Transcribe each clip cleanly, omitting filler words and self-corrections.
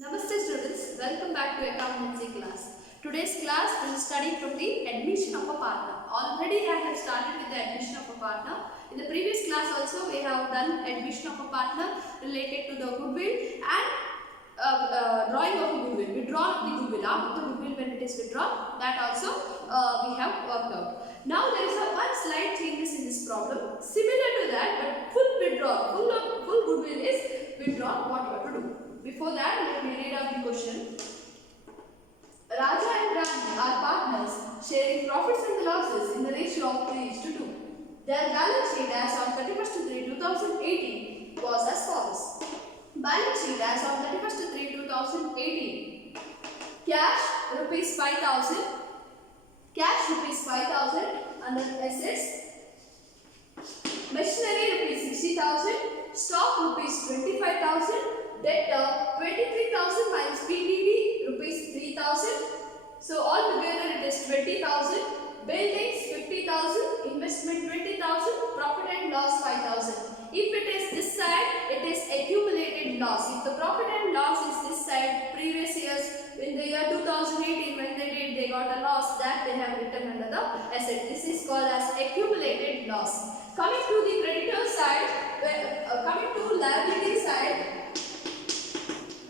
Namaste students, welcome back to accountancy class. Today's class we will study from the admission of a partner. Already I have started with the admission of a partner. In the previous class also we have done admission of a partner related to the goodwill and drawing of a goodwill, withdrawal of the goodwill. After the goodwill when it is withdrawn, that also we have worked out. Now there is one slight changes in this problem. Similar to that, but full withdrawal, full goodwill is withdrawn. What you have to do? Before that, let me read out the question. Raja and Rani are partners sharing profits and losses in the ratio of 3:2. Their balance sheet as on 31st/3/2018 was as follows. Balance sheet as on 31st/3/2018. Cash rupees 5,000. Cash rupees 5,000 under assets. Machinery rupees 60,000. Stock rupees 25,000. Debtor 23,000 minus PDD rupees 3,000. So altogether it is 20,000. Buildings 50,000. Investment 20,000. Profit and loss 5,000. If it is this side, it is accumulated loss. If the profit and loss is this side, previous years in the year 2018 when they got a loss, that they have written under the asset. This is called as accumulated loss. Coming to the creditor side, coming to liability side,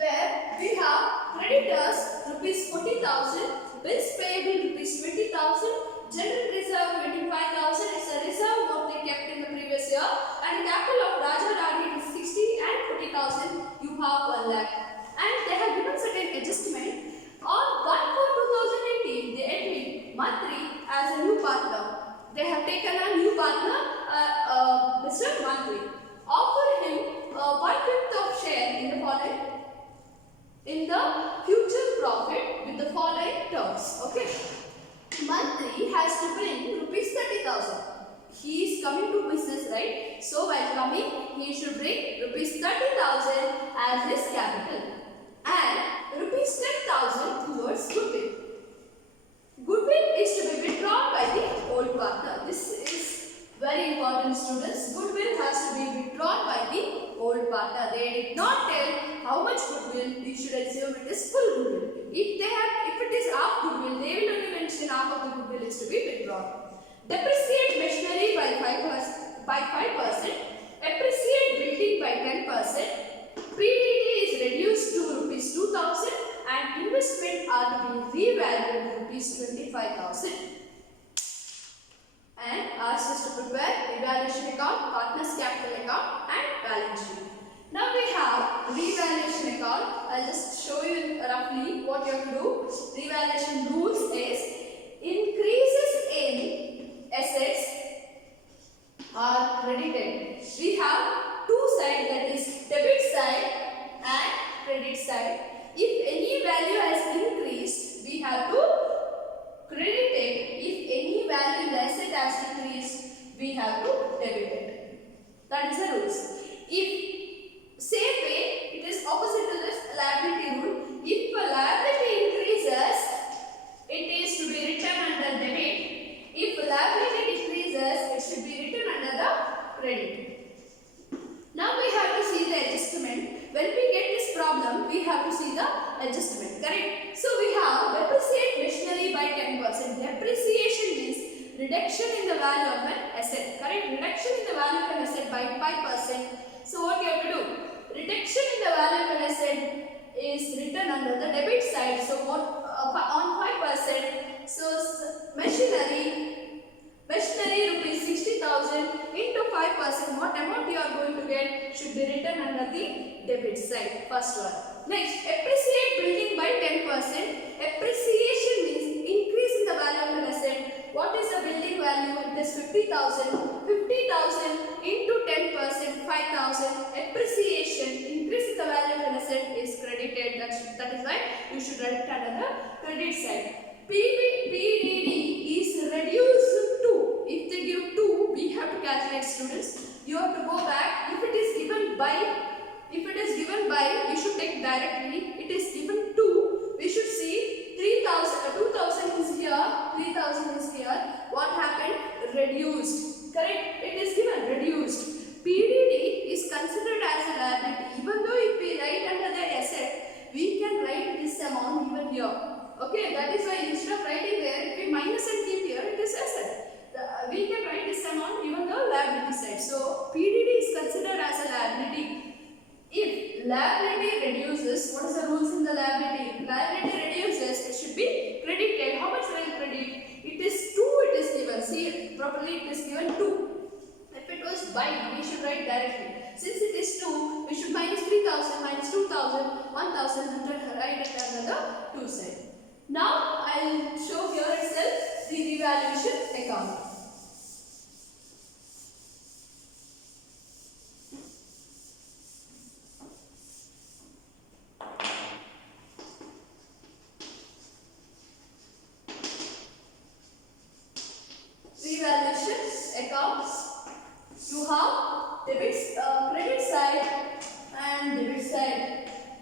where we have creditors rupees 40,000, bills payable rupees 20,000, general reserve 25,000. It's a reserve what they kept in the previous year, and capital of Raja Rani is 60 and 40,000. You have 1 lakh, and they have given certain adjustment on 1/4/2018. They admit Mantri as a new partner. They have taken a new partner, Mr. Mantri. Offer him 1/5 of share in the following. In the future profit with the following terms. Okay. Mantri has to bring rupees 30,000. He is coming to business, right? So while coming, he should bring rupees 30,000 as his capital and rupees 10,000 towards goodwill. Goodwill is to be withdrawn by the old partner. This is very important, students. Goodwill has to be withdrawn by the old partner. They did not tell how much goodwill. We should assume it is full goodwill. If it is half goodwill, they will only mention half of the goodwill is to be withdrawn. Depreciate machinery by 5%. Appreciate building by 10%. PDD is reduced to rupees 2,000 and investment are to be revalued rupees 25,000. And asked us to prepare revaluation account, partners capital account and balance sheet. Now we have revaluation account. I'll just show you roughly what you have to do. Revaluation rules is increases in assets are credited. We have two sides, that is debit side and credit side. If any value has increased, we have to credit it. If any value in the asset has increased, we have to debit it. That is the rules. If same way, it is opposite to this liability rule. If a liability increases, it is to be written under debit. If liability decreases, it should be written under the credit. Now we have to see the adjustment. When we get this problem, we have to see the adjustment. Correct? So we have depreciate machinery by 10%. Depreciation means reduction in the value of an asset. Correct? Reduction in the value of an asset by 5%. So what you have to do? Reduction in the value of an asset is written under the debit side. So what on 5%. So machinery rupees 60,000 into 5%. What amount you are going to get should be written under the debit side. First one. Next, appreciate building by 10%. Appreciation means increase in the value of an asset. What is the building value? It is 50,000. 50,000 into 10%, 5,000. Appreciation, increase in the value of an asset is credited. That is why you should write it under the credit side. PDD is reduced to. If they give 2, we have to calculate, students. You have to go back. If it is given by, we should take directly. It is given 2. We should see 3,000. 2,000 is here. 3,000 is here. What happened? Reduced. Correct? It is given reduced. PDD is considered as a liability. Even though if we write under the asset, we can liability reduces, what is the rules in the liability? Liability reduces, it should be credited. How much will credit? It is 2, it is given. See, properly it is given 2. If it was by, we should write directly. Since it is 2, we should minus 3000, minus 2000, 1000, write it under the 2 side. Now, I will show here itself the revaluation account. Revaluation accounts. You have credit side and debit side.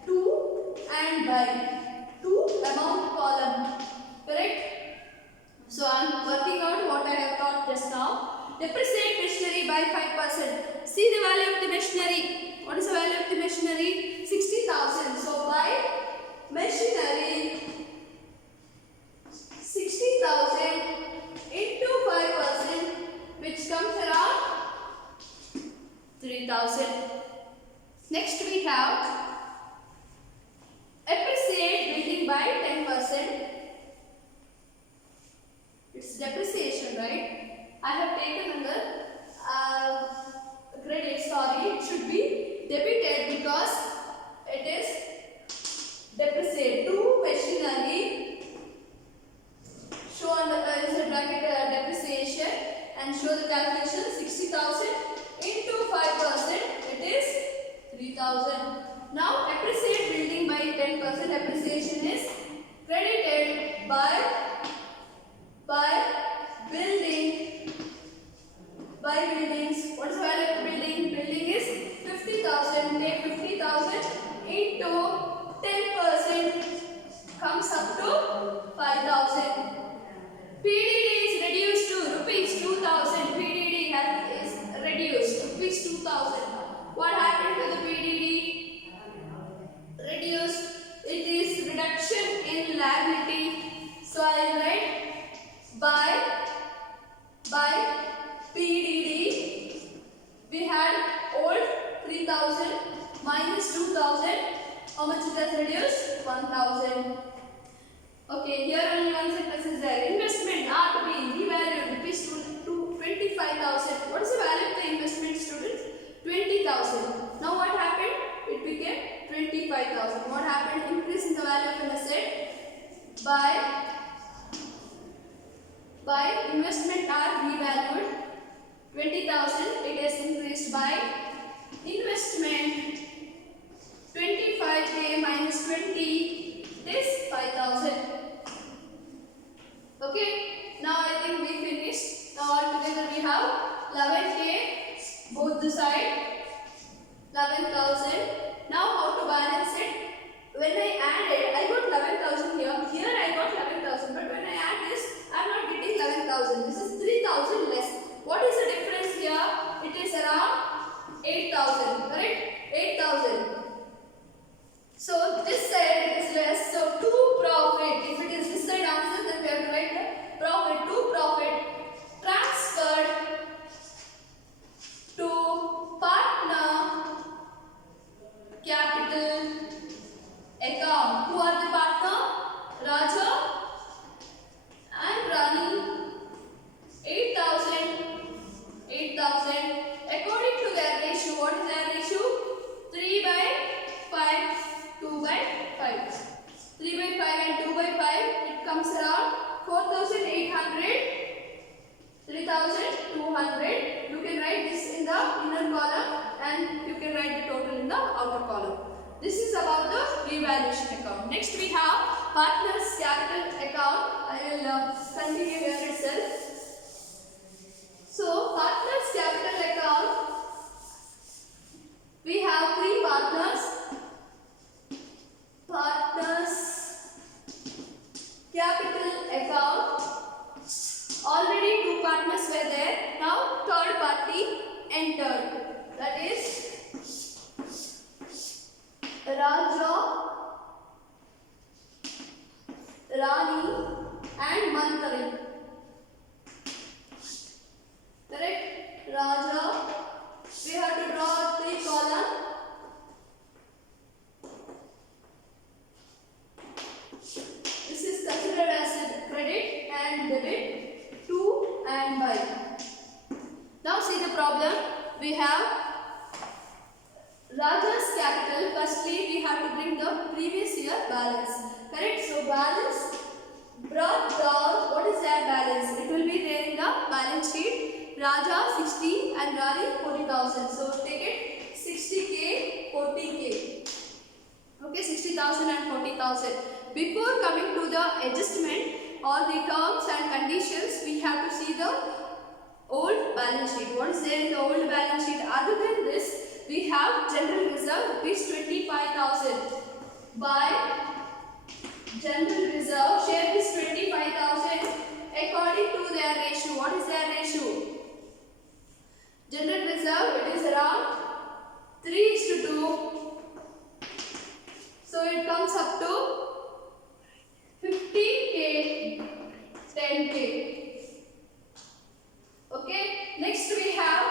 To and by. To amount column. Correct? So I am working out what I have taught just now. Depreciate machinery by 5%. See the value of the machinery. What is the value of the machinery? 60,000. So by machinery 60,000 into 5%, which comes around 3,000. Next we have appreciate building by 10%. It's depreciation, right? I have taken under credit, sorry, it should be debited because it is depreciate. To machinery, show on the is a bracket depreciation and show the calculation 60,000 into 5%, it is 3,000. Now appreciate building by 10%, appreciation is credited by buildings. What is the value of building? Building is 50,000. Take 50,000 into 10% comes up to 5,000. PDD is reduced to rupees 2,000. PDD is reduced rupees 2,000. What happened to the PDD? Reduced. It is reduction in liability. So I will write by PDD. We had old 3,000 minus 2,000. How much it has reduced? 1,000. Okay, here only one sentence is there. Investment are to be revalued rupees to 25,000. What is the value of the investment, students? 20,000. Now what happened? It became 25,000. What happened? Increase in the value of an asset by investment are revalued 20,000. It is increased by investment 25k minus 20 is 5,000. Okay, now I think we finished. Now altogether we have 11k both the side, 11,000. Now how to balance it? When I added, I got 11,000 here. Here I got 11,000. But when I add this, I am not getting 11,000. This is 3,000 less. What is the difference here? It is around 8,000. Correct? 8,000. So this side it is less. So to profit. If it is this side answer, then we have to write the profit. To profit transferred to partner capital account. Who are the partner? Raja and Rani. 8,000. 8,000. According to their ratio, what is their ratio? 3 by 5, 2 by 5. 3 by 5 and 2 by 5, it comes around 4,800, 3,200. You can write this in the inner column and you can write the total in the outer column. This is about the revaluation account. Next we have partners capital account. I will continue here itself. So partners capital account, we have 3 partners. Partners capital account. Already 2 partners were there. Now third party entered. That is Raja, Rani and Mantari. have Raja's capital. Firstly, we have to bring the previous year balance. Correct? So balance brought down. What is their balance? It will be there in the balance sheet. Raja 60 and Rani 40,000. So take it 60k, 40k. Okay, 60,000 and 40,000. Before coming to the adjustment or the terms and conditions, we have to see the old balance sheet. What is there in the old balance sheet? Other than this, we have general reserve rupees 25,000. By general reserve, share this 25,000 according to their ratio. What is their ratio? General reserve, it is around 3:2. So it comes up to 50k, 10k. Okay. Next we have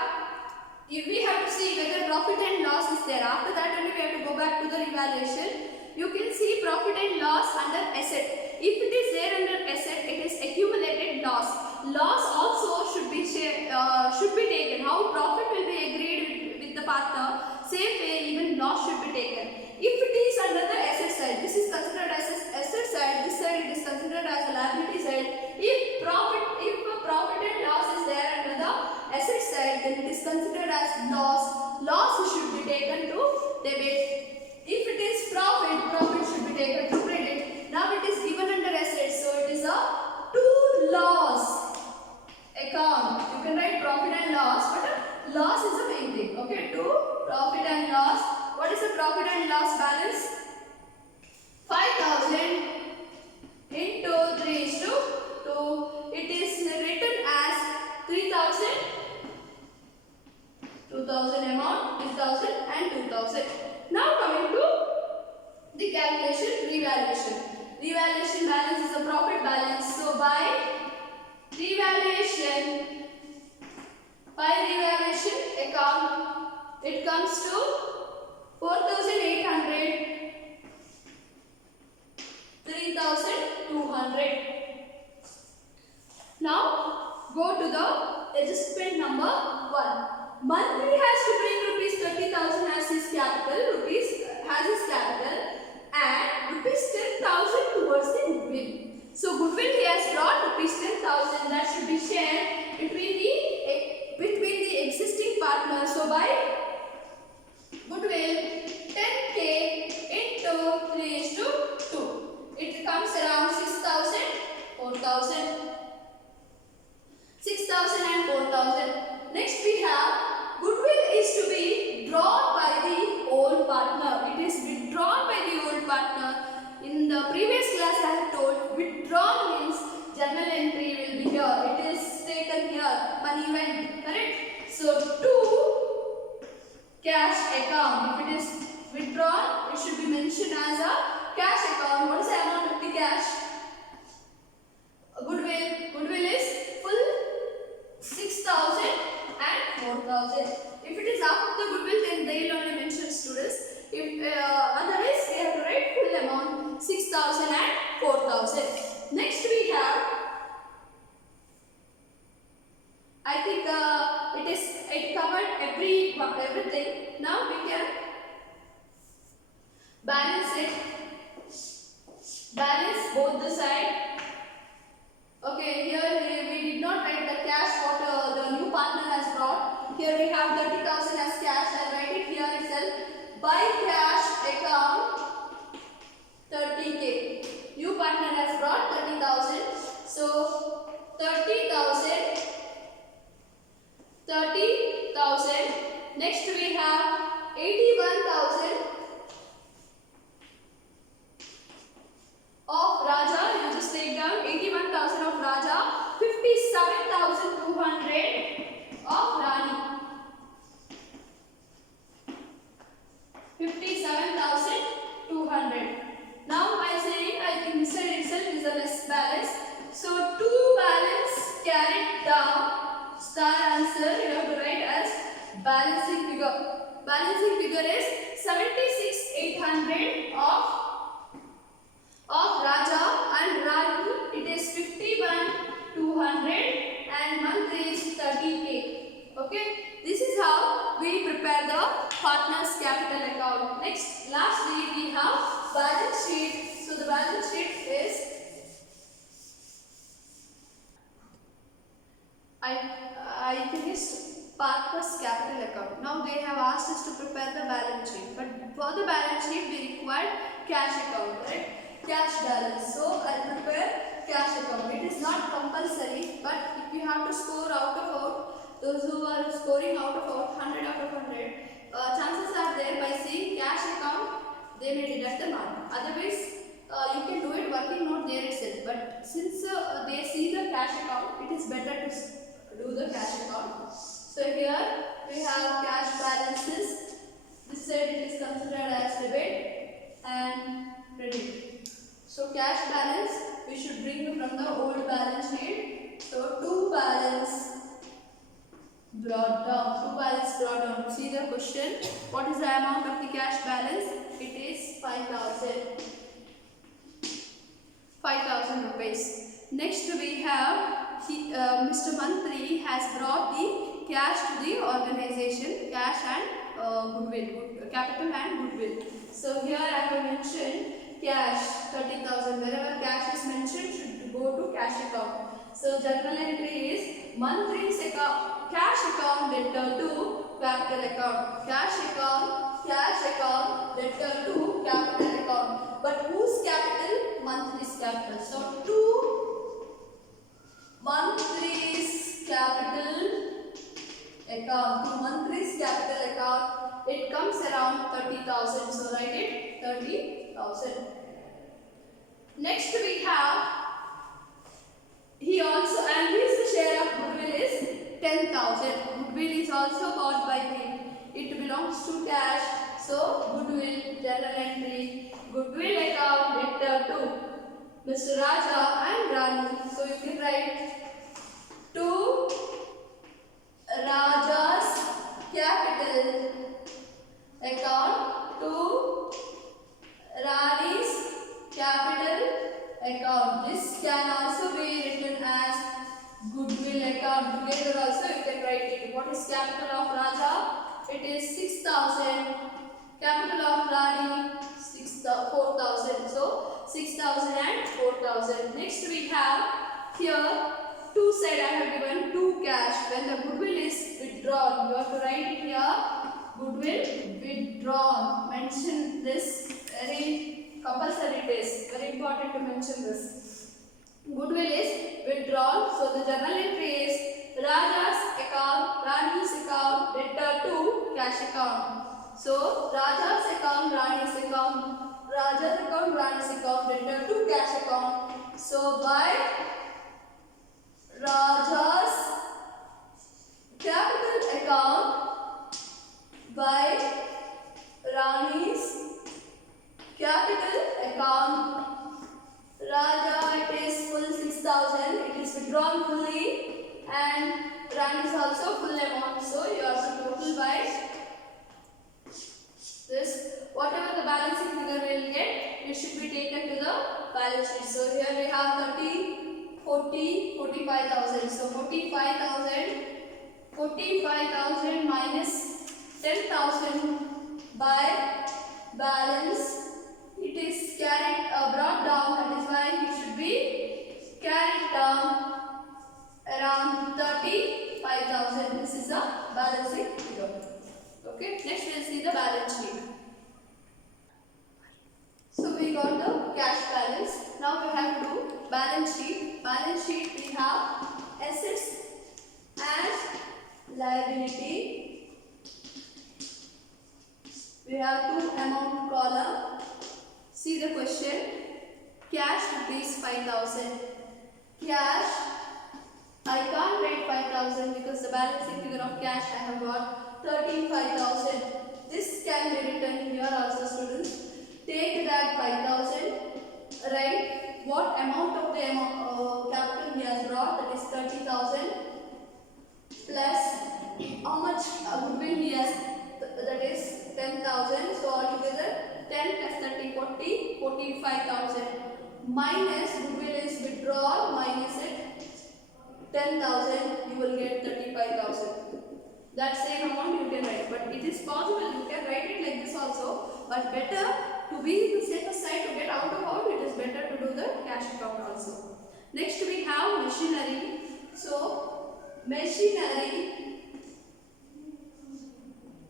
to see whether profit and loss is there. After that only we have to go back to the revaluation. You can see profit and loss under asset. If it is there under asset, it is accumulated loss. Loss also should be taken. How profit will be agreed with the partner, same way even loss should be taken. If it is under the asset side, this is considered as asset side. This side it is considered as a liability side. If a profit and loss is there under the asset side, then it is considered as loss. Loss should be taken to debit. If it is profit should be taken to credit. Now it is given under assets, so it is a to loss account. You can write profit and loss, but loss is the main thing. Okay, to profit and loss. What is the profit and loss balance? 5,000 into 3:2. It is written as 3,000, 2,000 amount, 3,000 and 2,000. Now coming to the calculation, revaluation. Revaluation balance is a profit balance. So by revaluation account, it comes to 4,800, 3,200. Now go to the adjustment number 1. Monthly has to bring rupees 30,000 as his capital, and rupees 10,000 towards the goodwill. So goodwill he has brought rupees 10,000, that should be shared between the existing partners. So by goodwill 10k into 3:2. It comes around 6,000, 4,000. 6,000 and 4,000. Next we have goodwill is to be drawn by the old partner. It is withdrawn by the old partner. In the previous class I have told withdrawn means journal entry will be here. It is taken here. Money went. Correct? So to cash account. If it is withdrawn, it should be mentioned as a cash account. What is the amount of the cash? Goodwill is full 6,000 and 4,000. If it is after the goodwill, then they will only mention students. If otherwise, we have to write full amount 6,000 and 4,000. Next we have, I think it covered everything. Now we can balance it. Balance both the side. Okay, here we did not write the cash what the new partner has brought. Here we have 30,000 as cash. I'll write it here itself. By cash account 30k. New partner has brought 30,000. So 30,000. Next we have 81,000 of Raja. You just take down 81,000 of Raja. 57,200 of Rani. 57,200. Now I say I think this side itself is a less balance. So to balance carried down star answer you have to write as balancing figure. Balancing figure is 76,800 of Raja and Rani. It is 51,200 and month is 30k. Okay, this is how we lastly we have balance sheet. So the balance sheet is I think it's partners capital account. Now they have asked us to prepare the balance sheet, but for the balance sheet we require cash account, right? Cash balance. So I'll prepare cash account. It is not compulsory, but if you have to score out of out, those who are scoring out of out 100 out of 100, chances are there by seeing cash account they may deduct the mark. Otherwise, you can do it working note there itself. But since they see the cash account, it is better to do the cash account. So here we have cash balances. This side it is considered as debit and credit. So cash balance we should bring from the old balance sheet. So to balance brought down. To balance brought down. See the question. What is the amount of the cash balance? It is 5,000. 5,000 rupees. Next we have Mr. Mantri has brought the cash to the organization, cash and goodwill, capital and goodwill. So here I have mentioned cash 30,000. Wherever cash is mentioned should go to cash account. So journal entry is Mantri's account, cash account debtor to capital account. Cash account debtor to capital account. But whose capital? Mantri's capital. So to Mantri's capital account, it comes around 30,000. So write it 30,000. Next we have, he also, and his share of goodwill is 10,000. Goodwill is also bought by him. It belongs to cash. So goodwill, journal entry, goodwill account debtor to Mr. Raja and Rani. So you can write to Raja's capital account to Rani's capital account. This can also be written as goodwill account. Together also you can write it. What is capital of Raja? It is 6,000. Capital of Rani 4,000. So 6,000 and 4,000. Next we have here two side I have given two cash. When the goodwill is withdrawn, you have to write here goodwill withdrawn. Mention this, very compulsory it is. Very important to mention this. Goodwill is withdrawn. So the journal entry is Raja's account, Rani's account, debtor to cash account. So Raja's account, Rani's account, Rani's account, debtor to cash account. So by Raja's capital account, by Rani's capital account, Raja, it is full 6,000. It is withdrawn fully, and Rani is also full amount. So you also total by this. Whatever the balancing figure will get, it should be taken to the balance sheet. So here we have 30, 40, 45,000. So 45,000 minus 10,000 by balance. It is carried brought down. That is why it should be carried down around 35,000. This is the balancing figure. Okay. Next we will see the balance sheet. So we got the cash balance. Now we have to do balance sheet. Balance sheet we have assets and liability. We have two amount column. See the question. Cash rupees 5,000. Cash, I can't write 5,000 because the balancing figure of cash I have got 35,000. This can be written here also, students. Take that 5,000. Write what amount of the capital he has brought, that is 30,000, plus how much goodwill he has, that is 10,000. So altogether 10 plus 30, 40, 45,000. Minus goodwill is withdrawn, minus it 10,000, you will get 35,000. That same amount you can write, but it is possible you can write it like this also. but better to be the safer side to get out of out, it is better to do the cash account also. Next we have machinery. So machinery,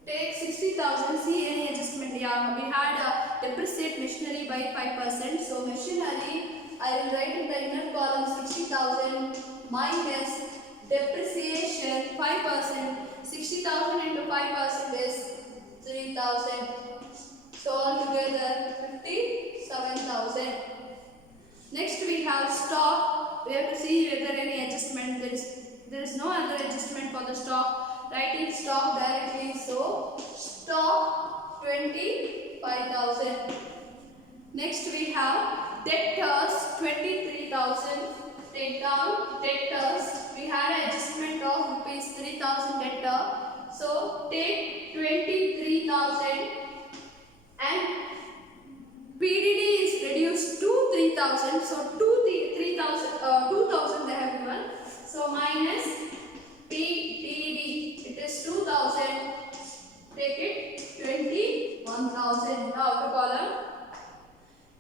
take 60,000. See any adjustment? Yeah, we had depreciate machinery by 5%. So machinery, I will write in the inner column 60,000 minus depreciation 5%. 60,000 into 5% is 3,000. So altogether 57,000. Next we have stock. We have to see whether any adjustment. There is no other adjustment for the stock. Writing stock directly. So stock 25,000. Next we have debtors 23,000. Take down debtors. We had adjustment of rupees 3,000 debtor. So take 23,000 and PDD is reduced to 3,000. So 2,000 they have given. So minus PDD, it is 2,000. Take it 21,000. Now outer column.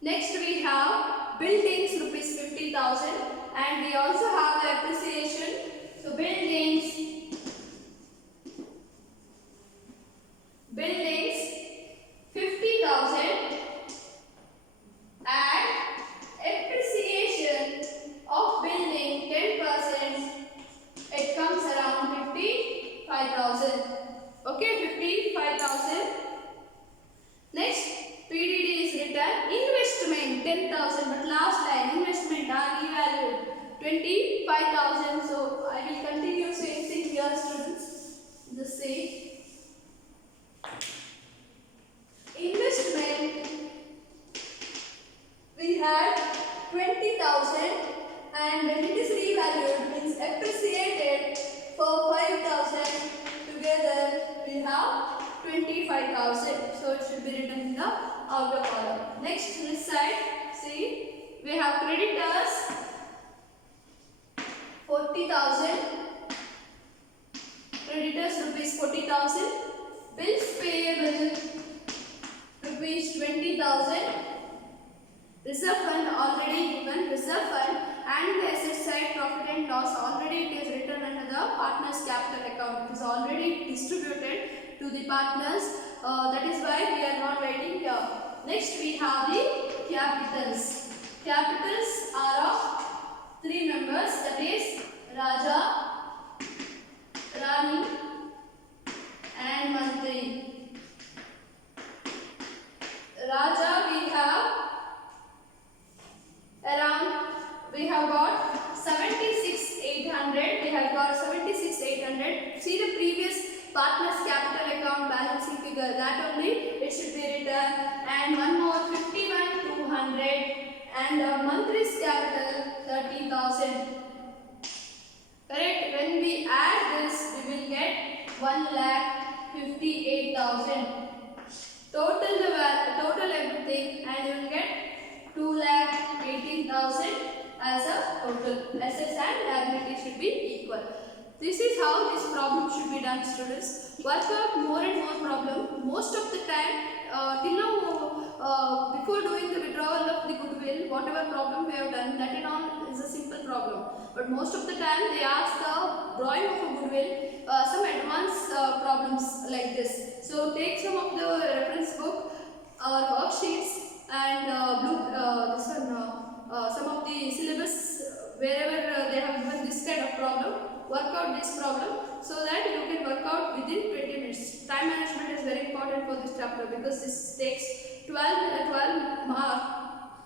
Next we have buildings rupees 50,000 and we also have the appreciation. So buildings 50,000 and appreciation of building 10%, it comes around 55,000. Okay, 55,000. Next PDD is written. Investment 10,000, but last line investment are revalued 25,000. So I will continue same thing here, students. Just say investment, we had 20,000 and when it is revalued means appreciated for 5,000, together we have 25,000. So it should be written in the outer column. Next, this side, see, we have creditors 40,000. Creditors rupees 40,000. Bills payable rupees 20,000. Reserve fund already given, reserve fund, and the asset side profit and loss already it is written under the partners capital account. It is already distributed to the partners. That is why we are not writing here. Next we have the capitals. Capitals are of 3 members, that is Raja, Rani and Mantri. Raja we have got 76,800. We have got 76,800. See the previous partners capital account balancing figure, that only it should be written, and one more 51,200 and monthly's capital 30,000. Correct? When we add this, we will get 1,58,000. Total everything, and you will get 2,18,000 as a total. Assets and liabilities should be equal. This is how this problem should be done, students. Work out more and more problem. Most of the time, till now, before doing the withdrawal of the goodwill, whatever problem we have done, that and all is a simple problem. But most of the time, they ask the drawing of a goodwill, some advanced problems like this. So take some of the reference book or worksheets and some of the syllabus wherever they have given this kind of problem. Work out this problem so that you can work out within 20 minutes. Time management is very important for this chapter because this takes 12 mark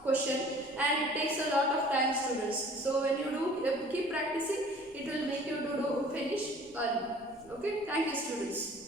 question and it takes a lot of time, students. So when you do keep practicing, it will make you to do finish early. Okay, thank you, students.